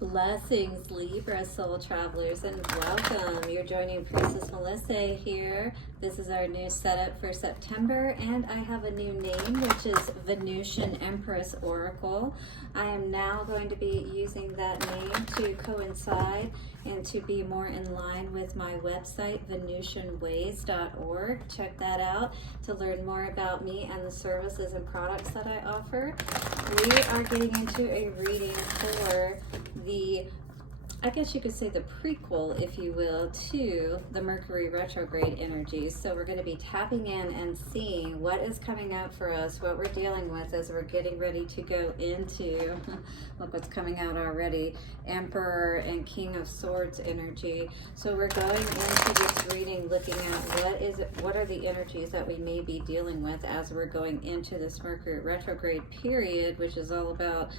Blessings, Libra soul travelers, and welcome. You're joining Priestess Melissae here. This is our new setup for September, and I have a new name, which is Venusian Empress Oracle. I am now going to be using that name to coincide and to be more in line with my website, VenusianWays.org. Check that out to learn more about me and the services and products that I offer. We are getting into a reading for I guess you could say the prequel, if you will, to the Mercury retrograde energies. So we're going to be tapping in and seeing what is coming up for us, what we're dealing with as we're getting ready to go into, look what's coming out already, Emperor and King of Swords energy. So we're going into this reading looking at what are the energies that we may be dealing with as we're going into this Mercury retrograde period, which is all about,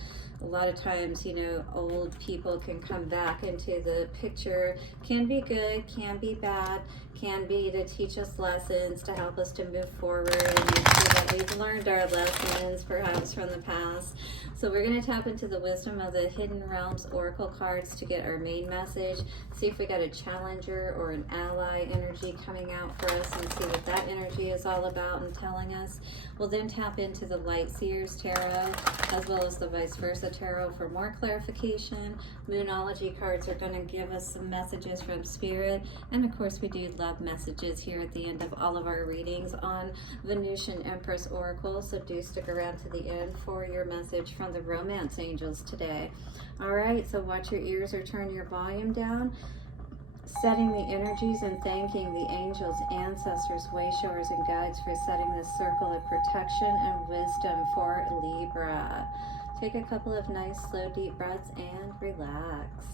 a lot of times, you know, old people can come back into the picture. Can be good, can be bad, can be to teach us lessons, to help us to move forward and make sure that we've learned our lessons perhaps from the past. So we're going to tap into the wisdom of the Hidden Realms Oracle cards to get our main message, see if we got a challenger or an ally energy coming out for us and see what that energy is all about and telling us. We'll then tap into the Light Seers Tarot as well as the Vice Versa Tarot for more clarification. Moonology cards are going to give us some messages from Spirit, and of course we do love messages here at the end of all of our readings on Venusian Empress Oracle, so do stick around to the end for your message from the Romance Angels today. All right, so watch your ears or turn your volume down, setting the energies and thanking the angels, ancestors, wayshowers, and guides for setting this circle of protection and wisdom for Libra. Take a couple of nice, slow, deep breaths and relax.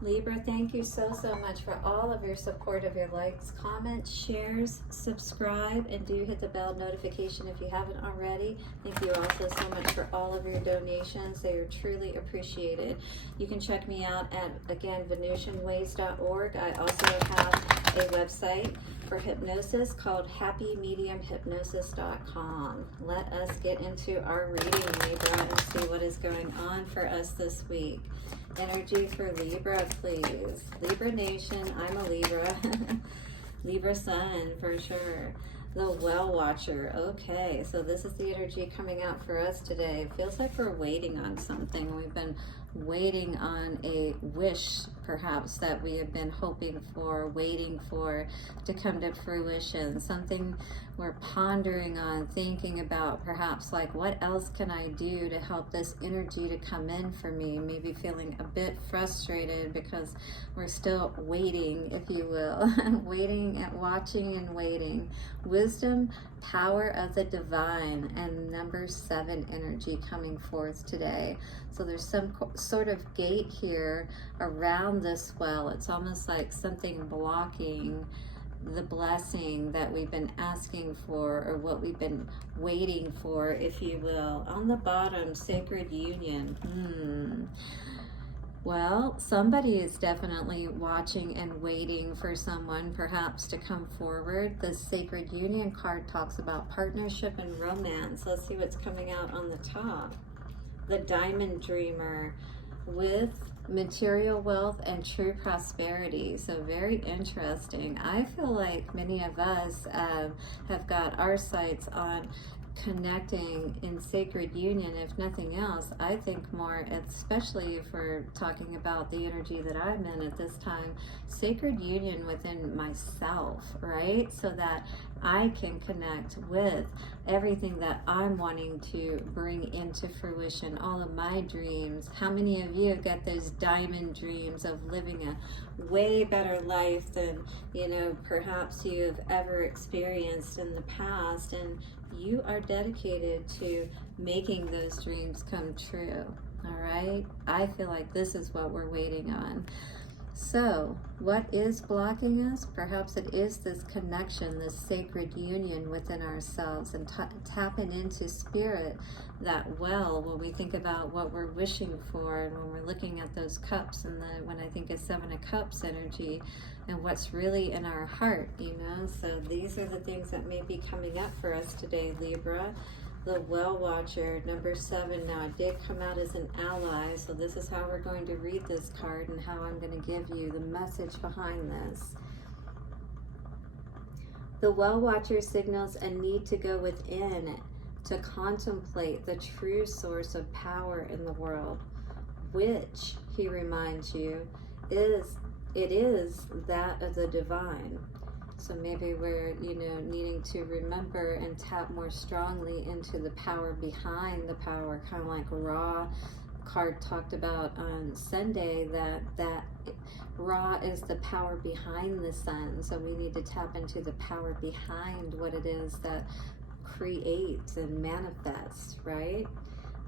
Libra, thank you so much for all of your support, of your likes, comments, shares, subscribe, and do hit the bell notification if you haven't already. Thank you also so much for all of your donations. They are truly appreciated. You can check me out at, again, VenusianWays.org. I also have a website for hypnosis called HappyMediumHypnosis.com. Let us get into our reading, Libra, and see what is going on for us this week. Energy for Libra, please. Libra Nation, I'm a Libra. Libra Sun, for sure. The Well Watcher. Okay, so this is the energy coming out for us today. It feels like we're waiting on something. We've been waiting on a wish, perhaps, that we have been hoping for, waiting for to come to fruition. Something we're pondering on, thinking about, perhaps like, what else can I do to help this energy to come in for me? Maybe feeling a bit frustrated because we're still waiting, if you will, waiting and watching and waiting. Wisdom, power of the divine, and number 7 energy coming forth today. So there's some sort of gate here around this well. It's almost like something blocking the blessing that we've been asking for, or what we've been waiting for, if you will. On the bottom, sacred union. Well, somebody is definitely watching and waiting for someone perhaps to come forward. The Sacred Union card talks about partnership and romance. Let's see what's coming out on the top. The Diamond Dreamer with material wealth and true prosperity. So very interesting. I feel like many of us have got our sights on connecting in sacred union, if nothing else. I think more, especially if we're talking about the energy that I'm in at this time, sacred union within myself, right? So that I can connect with everything that I'm wanting to bring into fruition, all of my dreams. How many of you have got those diamond dreams of living a way better life than, you know, perhaps you've ever experienced in the past, and you are dedicated to making those dreams come true? All right, I feel like this is what we're waiting on. So what is blocking us? Perhaps it is this connection, this sacred union within ourselves, and tapping into spirit, that well, when we think about what we're wishing for, and when we're looking at those cups, and when I think of 7 of Cups energy, and what's really in our heart, you know. So these are the things that may be coming up for us today, Libra. The Well Watcher, number 7. Now, it did come out as an ally, so this is how we're going to read this card and how I'm going to give you the message behind this. The Well Watcher signals a need to go within to contemplate the true source of power in the world, which, he reminds you, is that of the divine. So maybe we're, needing to remember and tap more strongly into the power behind the power, kind of like Ra card talked about on Sunday, that Ra is the power behind the sun. So we need to tap into the power behind what it is that creates and manifests, right?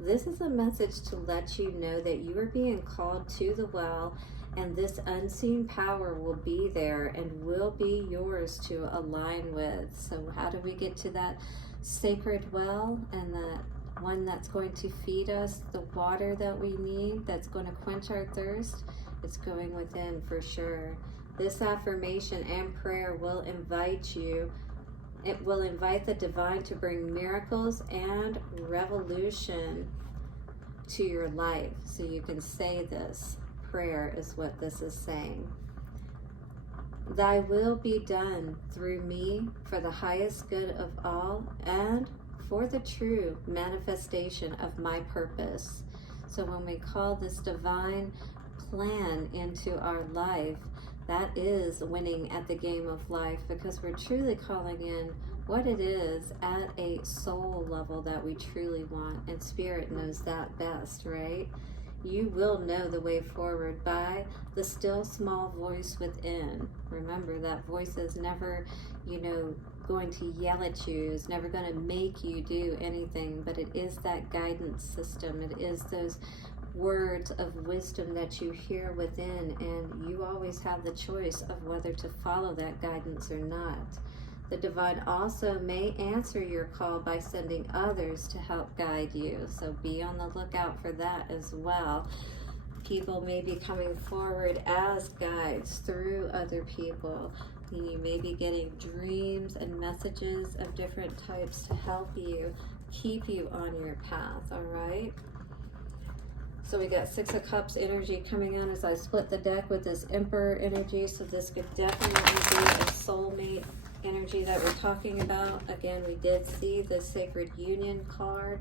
This is a message to let you know that you are being called to the well, and this unseen power will be there and will be yours to align with. So how do we get to that sacred well and that one that's going to feed us the water that we need, that's going to quench our thirst? It's going within for sure. This affirmation and prayer will invite you. It will invite the divine to bring miracles and revolution to your life. So you can say this. Prayer is what this is saying. Thy will be done through me for the highest good of all and for the true manifestation of my purpose. So when we call this divine plan into our life, that is winning at the game of life, because we're truly calling in what it is at a soul level that we truly want, and Spirit knows that best, right? You will know the way forward by the still small voice within. Remember, that voice is never, going to yell at you, is never going to make you do anything, but it is that guidance system. It is those words of wisdom that you hear within, and you always have the choice of whether to follow that guidance or not. The divine also may answer your call by sending others to help guide you. So be on the lookout for that as well. People may be coming forward as guides through other people. You may be getting dreams and messages of different types to help you, keep you on your path, all right? So we got 6 of Cups energy coming on as I split the deck with this Emperor energy. So this could definitely be a soulmate energy that we're talking about. Again, we did see the Sacred Union card.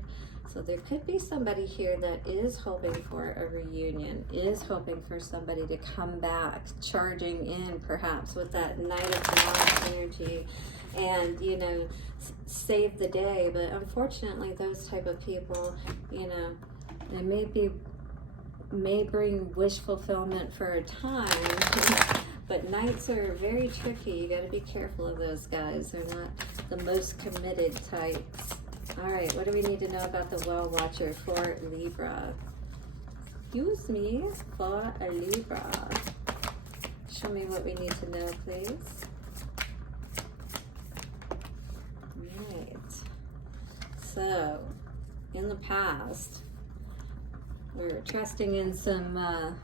So there could be somebody here that is hoping for a reunion, is hoping for somebody to come back, charging in perhaps with that Knight of Wands energy and, save the day. But unfortunately, those type of people, they may bring wish fulfillment for a time, but Knights are very tricky. You got to be careful of those guys. They're not the most committed types. All right, what do we need to know about the Well Watcher for Libra? Use me for a Libra. Show me what we need to know, please. All right. So, in the past, we were trusting in some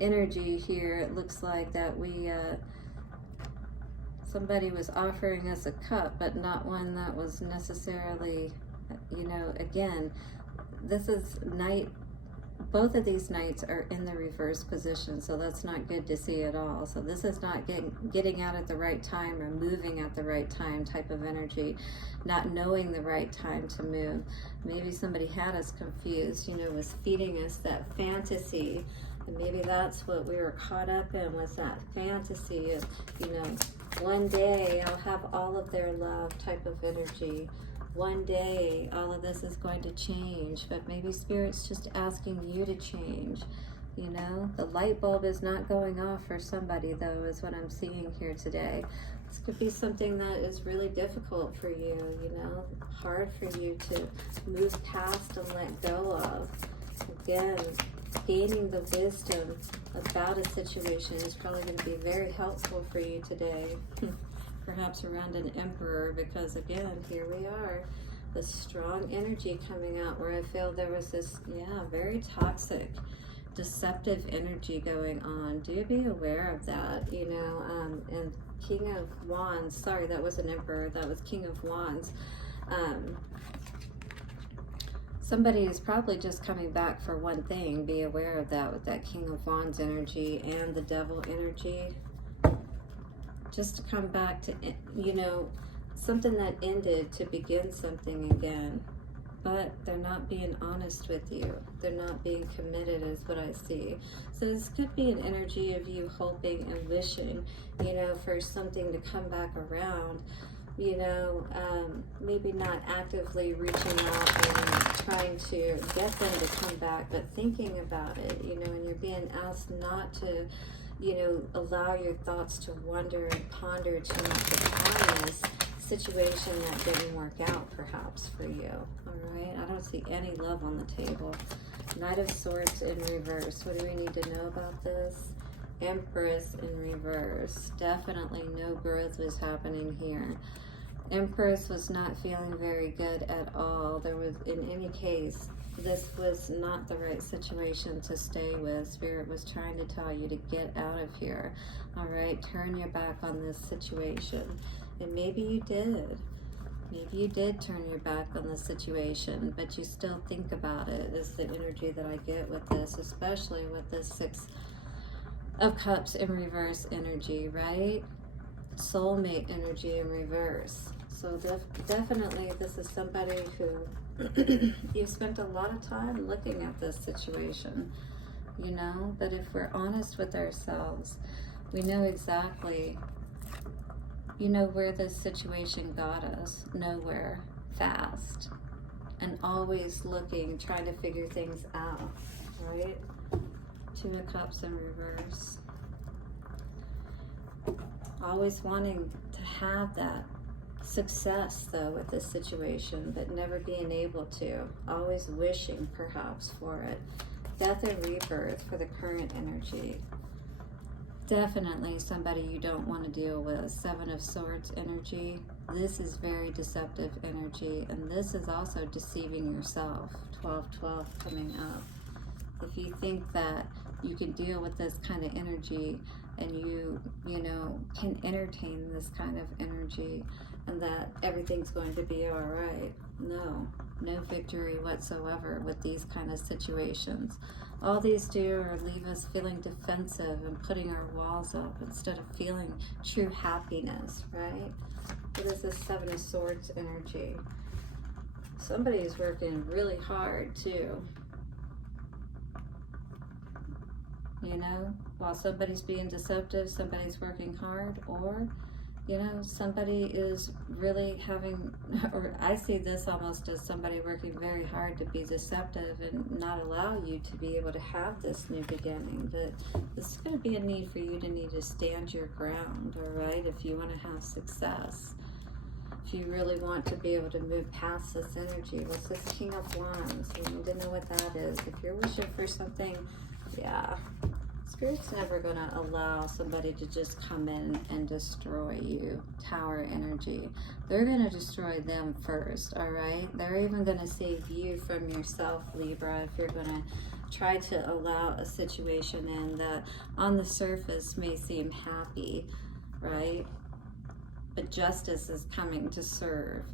energy here. It looks like that somebody was offering us a cup, but not one that was necessarily, again, this is Knight. Both of these Knights are in the reverse position, so that's not good to see at all. So this is not getting out at the right time or moving at the right time type of energy, not knowing the right time to move. Maybe somebody had us confused, was feeding us that fantasy, and maybe that's what we were caught up in, was that fantasy of, one day I'll have all of their love type of energy. One day all of this is going to change, but maybe Spirit's just asking you to change. The light bulb is not going off for somebody, though, is what I'm seeing here today. This could be something that is really difficult for you, hard for you to move past and let go of. Again, gaining the wisdom about a situation is probably going to be very helpful for you today. Perhaps around an Emperor, because again, here we are, the strong energy coming out where I feel there was this, very toxic, deceptive energy going on. Do be aware of that, and King of Wands, sorry, that was an Emperor, that was King of Wands. Somebody is probably just coming back for one thing. Be aware of that with that King of Wands energy and the Devil energy. Just to come back to, you know, something that ended to begin something again. But they're not being honest with you. They're not being committed is what I see. So this could be an energy of you hoping and wishing, you know, for something to come back around. You know, maybe not actively reaching out and trying to get them to come back, but thinking about it, you know, and you're being asked not to, you know, allow your thoughts to wander and ponder too much upon this situation that didn't work out perhaps for you. All right, I don't see any love on the table. Knight of Swords in reverse. What do we need to know about this? Empress in reverse. Definitely no growth was happening here. Empress was not feeling very good at all. There was, in any case, this was not the right situation to stay with. Spirit was trying to tell you to get out of here. All right, turn your back on this situation. And maybe you did. Maybe you did turn your back on the situation, but you still think about it, is the energy that I get with this, especially with this Six of Cups in reverse energy, right? Soulmate energy in reverse. So definitely this is somebody who you've spent a lot of time looking at this situation, you know, but if we're honest with ourselves, we know exactly, you know, where this situation got us. Nowhere. Fast. And always looking, trying to figure things out, right? Two of Cups in reverse. Always wanting to have that success, though, with this situation, but never being able to. Always wishing, perhaps, for it. Death or rebirth for the current energy. Definitely somebody you don't want to deal with. Seven of Swords energy. This is very deceptive energy, and this is also deceiving yourself. 12-12 coming up. If you think that you can deal with this kind of energy and you know, can entertain this kind of energy and that everything's going to be all right. No victory whatsoever with these kind of situations. All these do are leave us feeling defensive and putting our walls up instead of feeling true happiness, right? It is this Seven of Swords energy. Somebody is working really hard too. You know, while somebody's being deceptive, somebody's working hard, or, you know, somebody is really having, or I see this almost as somebody working very hard to be deceptive and not allow you to be able to have this new beginning. But this is going to be a need for you to need to stand your ground, all right, if you want to have success. If you really want to be able to move past this energy. What's this King of Wands? You need to know what that is. If you're wishing for something, yeah, Spirit's never going to allow somebody to just come in and destroy you. Tower energy. They're going to destroy them first, all right? They're even going to save you from yourself, Libra, if you're going to try to allow a situation in that on the surface may seem happy, right? But justice is coming to serve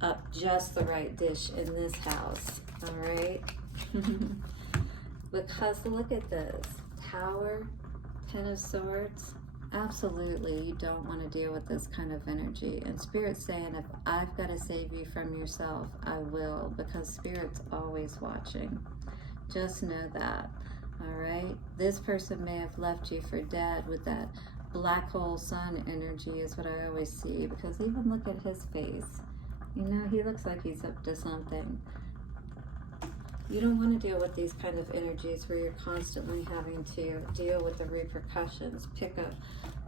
up just the right dish in this house, all right? Because look at this. Tower, Ten of Swords. Absolutely, you don't want to deal with this kind of energy. And Spirit's saying, if I've got to save you from yourself, I will, because Spirit's always watching. Just know that, all right? This person may have left you for dead with that black hole sun energy is what I always see, because even look at his face. You know, he looks like he's up to something. You don't want to deal with these kind of energies where you're constantly having to deal with the repercussions, pick up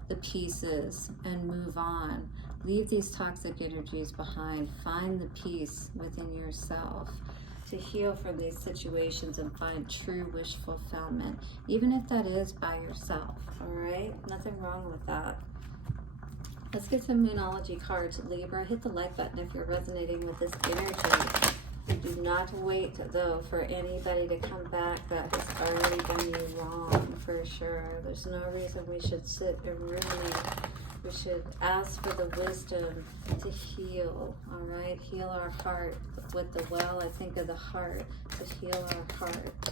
the pieces and move on. Leave these toxic energies behind. Find the peace within yourself to heal from these situations and find true wish fulfillment, even if that is by yourself, all right? Nothing wrong with that. Let's get some Moonology cards, Libra. Hit the like button if you're resonating with this energy. Do not wait, though, for anybody to come back that has already done you wrong, for sure. There's no reason we should sit and ruminate We should ask for the wisdom to heal, all right? Heal our heart with the well. I think of the heart, to heal our heart.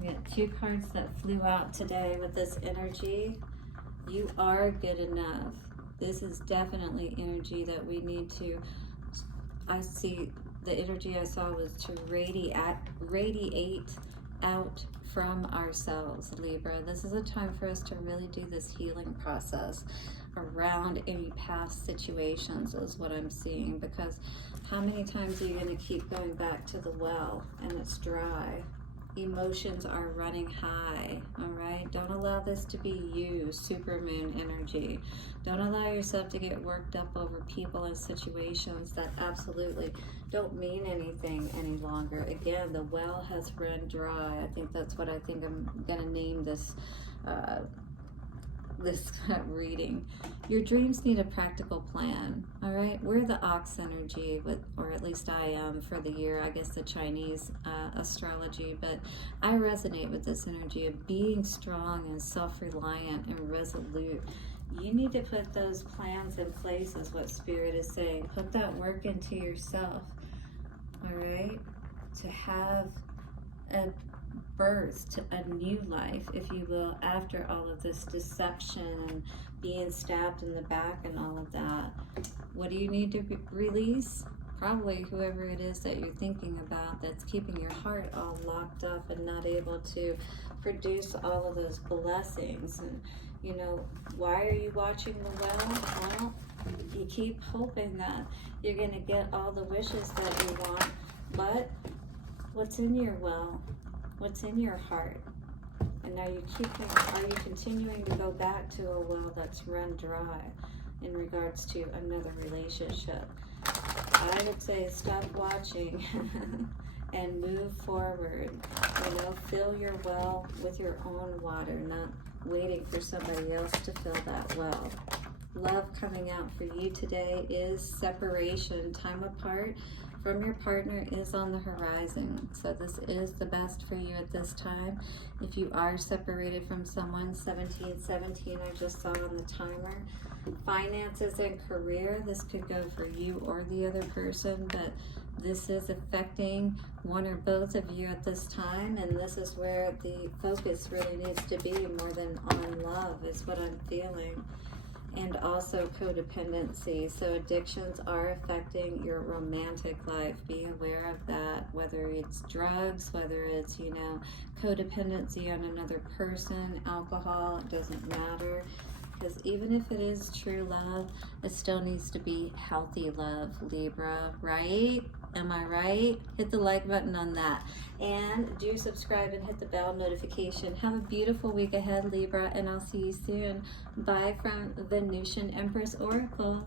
We got 2 cards that flew out today with this energy. You are good enough. This is definitely energy that we need to, I see the energy I saw was to radiate out from ourselves, Libra. This is a time for us to really do this healing process around any past situations is what I'm seeing, because how many times are you going to keep going back to the well and it's dry? Emotions are running high, all right? Don't allow this to be you, supermoon energy. Don't allow yourself to get worked up over people and situations that absolutely don't mean anything any longer. Again, the well has run dry. I think that's what I'm gonna name this this reading. Your dreams need a practical plan, all right? We're the ox energy, or at least I am for the year, I guess the Chinese astrology, but I resonate with this energy of being strong and self-reliant and resolute. You need to put those plans in place, is what Spirit is saying. Put that work into yourself, all right? To have a birth to a new life, if you will, after all of this deception and being stabbed in the back and all of that. What do you need to release? Probably whoever it is that you're thinking about that's keeping your heart all locked up and not able to produce all of those blessings. And you know, why are you watching the well? Well, you keep hoping that you're going to get all the wishes that you want, but what's in your well? What's in your heart? And are you continuing to go back to a well that's run dry in regards to another relationship? I would say stop watching and move forward. You know, fill your well with your own water, not waiting for somebody else to fill that well. Love coming out for you today is separation. Time apart from your partner is on the horizon. So this is the best for you at this time. If you are separated from someone, 1717 I just saw on the timer. Finances and career, this could go for you or the other person, but this is affecting one or both of you at this time, and this is where the focus really needs to be more than on love, is what I'm feeling. And also codependency. So addictions are affecting your romantic life. Be aware of that, whether it's drugs, whether it's, you know, codependency on another person, alcohol, it doesn't matter. Because even if it is true love, it still needs to be healthy love, Libra, right? Am I right? Hit the like button on that. And do subscribe and hit the bell notification. Have a beautiful week ahead, Libra, and I'll see you soon. Bye from Venusian Empress Oracle.